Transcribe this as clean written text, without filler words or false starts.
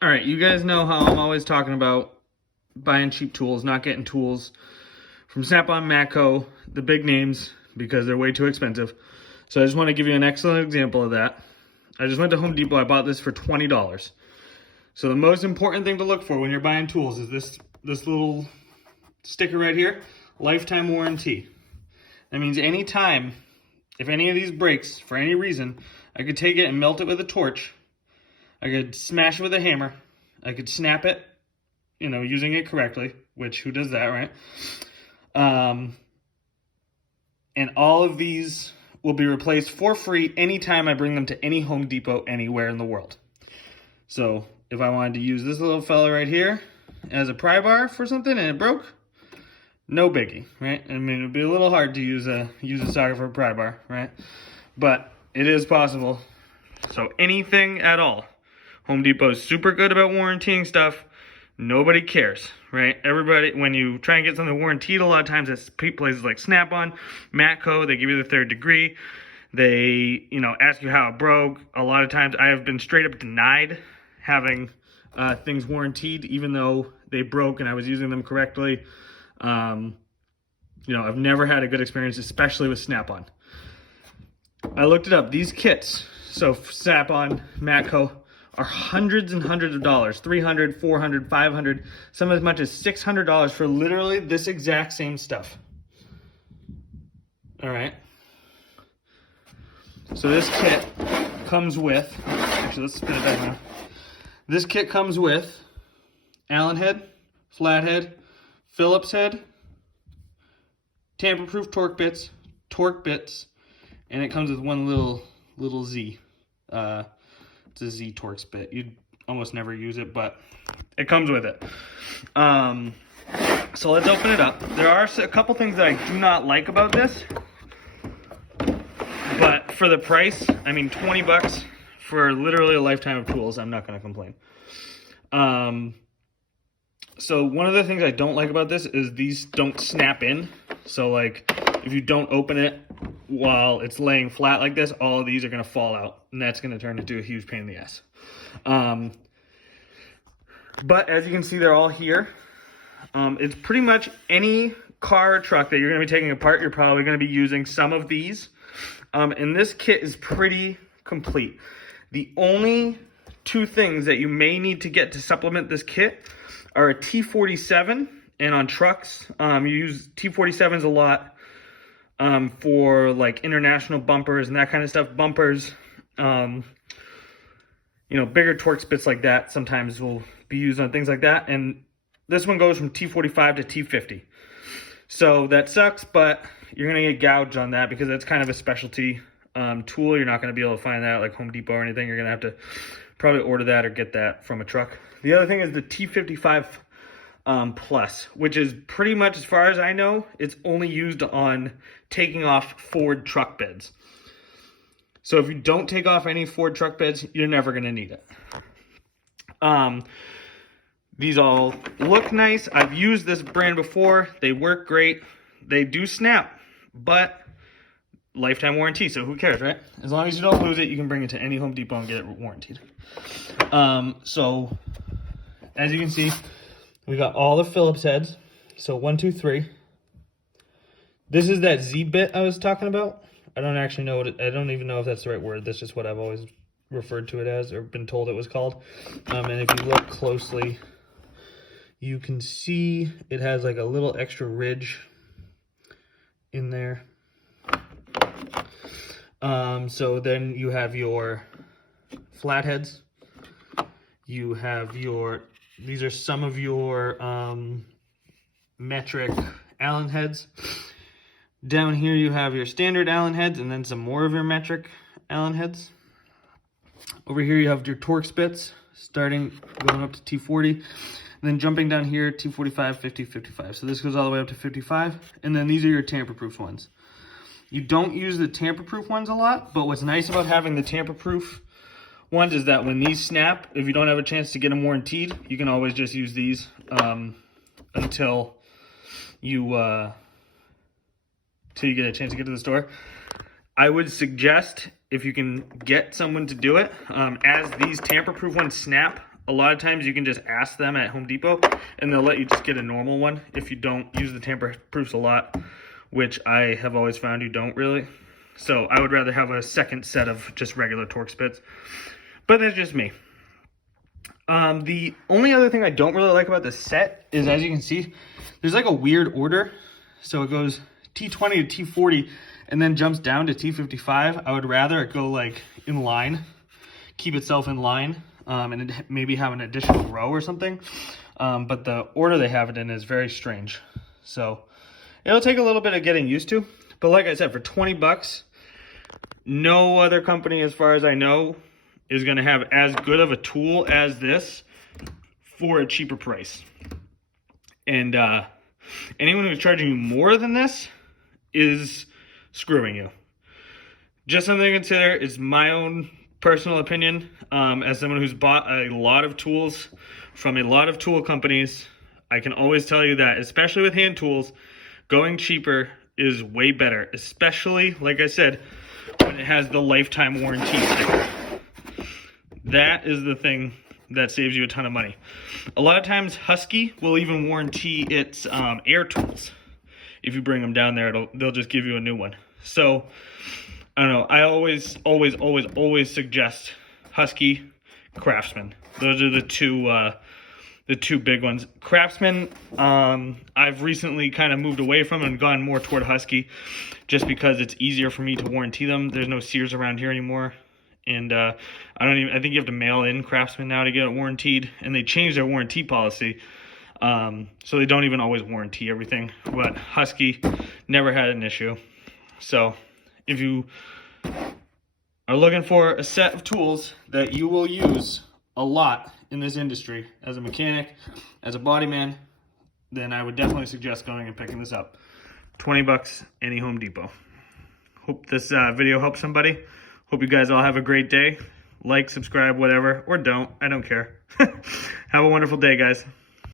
All right, you guys know how I'm always talking about buying cheap tools, not getting tools from Snap-on, Matco, the big names, because they're way too expensive. So I just want to give you an excellent example of that. I just went to Home Depot. I bought this for $20. So the most important thing to look for when you're buying tools is this little sticker right here, lifetime warranty. That means any time, if any of these breaks for any reason, I could take it and melt it with a torch. I could smash it with a hammer. I could snap it, using it correctly, which who does that, right? And all of these will be replaced for free anytime I bring them to any Home Depot anywhere in the world. So if I wanted to use this little fella right here as a pry bar for something and it broke, no biggie, right? I mean, it'd be a little hard to use a socket for a pry bar, right? But it is possible. So anything at all. Home Depot is super good about warrantying stuff. Nobody cares, right? Everybody, when you try and get something warranted, a lot of times it's places like Snap-on, Matco, they give you the 3rd degree. They, ask you how it broke. A lot of times I have been straight up denied having things warranted, even though they broke and I was using them correctly. I've never had a good experience, especially with Snap-on. I looked it up. These kits, so Snap-on, Matco, are hundreds and hundreds of dollars, $300, $400, $500, some as much as $600 for literally this exact same stuff. All right. So this kit comes with, actually let's spin it back now. This kit comes with Allen head, flathead, Phillips head, Tamper Proof torque bits, and it comes with one little Z. It's a Z Torx bit. You'd almost never use it, but it comes with it. So let's open it up. There are a couple things that I do not like about this, but for the price, I mean, $20 for literally a lifetime of tools, I'm not going to complain. So one of the things I don't like about this is these don't snap in. So like if you don't open it while it's laying flat like this, all of these are going to fall out, and that's going to turn into a huge pain in the ass. But as you can see, they're all here. It's pretty much any car or truck that you're going to be taking apart, you're probably going to be using some of these. And this kit is pretty complete. The only two things that you may need to get to supplement this kit are a T47, and on trucks, you use T47s a lot. For like international bumpers and that kind of stuff. Bumpers, bigger Torx bits like that sometimes will be used on things like that. And this one goes from T45 to T50. So that sucks, but you're going to get gouged on that because it's kind of a specialty tool. You're not going to be able to find that at like Home Depot or anything. You're going to have to probably order that or get that from a truck. The other thing is the T55 Plus, which is pretty much, as far as I know, it's only used on taking off Ford truck beds. So if you don't take off any Ford truck beds, you're never going to need it. These all look nice. I've used this brand before. They work great. They do snap, but lifetime warranty, so who cares, right? As long as you don't lose it, you can bring it to any Home Depot and get it warranted. So as you can see, we got all the Phillips heads. So 1, 2, 3. This is that Z bit I was talking about. I don't actually know I don't even know if that's the right word. That's just what I've always referred to it as, or been told it was called. And if you look closely, you can see it has like a little extra ridge in there. So then you have your flatheads. You have these are some of your metric Allen heads. Down here you have your standard Allen heads and then some more of your metric Allen heads. Over here you have your Torx bits, going up to T40. And then jumping down here, T45, 50, 55. So this goes all the way up to 55. And then these are your Tamper Proof ones. You don't use the Tamper Proof ones a lot, but what's nice about having the Tamper Proof ones is that when these snap, if you don't have a chance to get them warranted, you can always just use these until you get a chance to get to the store. I would suggest, if you can get someone to do it, as these tamper-proof ones snap, A lot of times you can just ask them at Home Depot and they'll let you just get a normal one if you don't use the Tamper Proofs a lot, which I have always found you don't really. So I would rather have a second set of just regular Torx bits. But that's just me. The only other thing I don't really like about this set is, as you can see, there's like a weird order. So it goes T20 to T40 and then jumps down to T55. I would rather it go like in line, keep itself in line, and maybe have an additional row or something. But the order they have it in is very strange. So it'll take a little bit of getting used to. But like I said, for 20 bucks, no other company, as far as I know, is going to have as good of a tool as this for a cheaper price. And anyone who's charging you more than this is screwing you. Just something to consider. It's my own personal opinion. As someone who's bought a lot of tools from a lot of tool companies, I can always tell you that, especially with hand tools, going cheaper is way better. Especially, like I said, when it has the lifetime warranty sticker. That is the thing that saves you a ton of money. A lot of times Husky will even warranty its air tools. If you bring them down there, they'll just give you a new one. So I don't know. I always suggest Husky, Craftsman. Those are the two big ones. Craftsman, I've recently kind of moved away from and gone more toward Husky, just because it's easier for me to warranty them. There's no Sears around here anymore. And I think you have to mail in Craftsman now to get it warranted, and they changed their warranty policy. So they don't even always warranty everything, but Husky never had an issue. So if you are looking for a set of tools that you will use a lot in this industry as a mechanic, as a body man, then I would definitely suggest going and picking this up. 20 bucks, any Home Depot. Hope this video helps somebody. Hope you guys all have a great day. Like, subscribe, whatever, or don't. I don't care. Have a wonderful day, guys.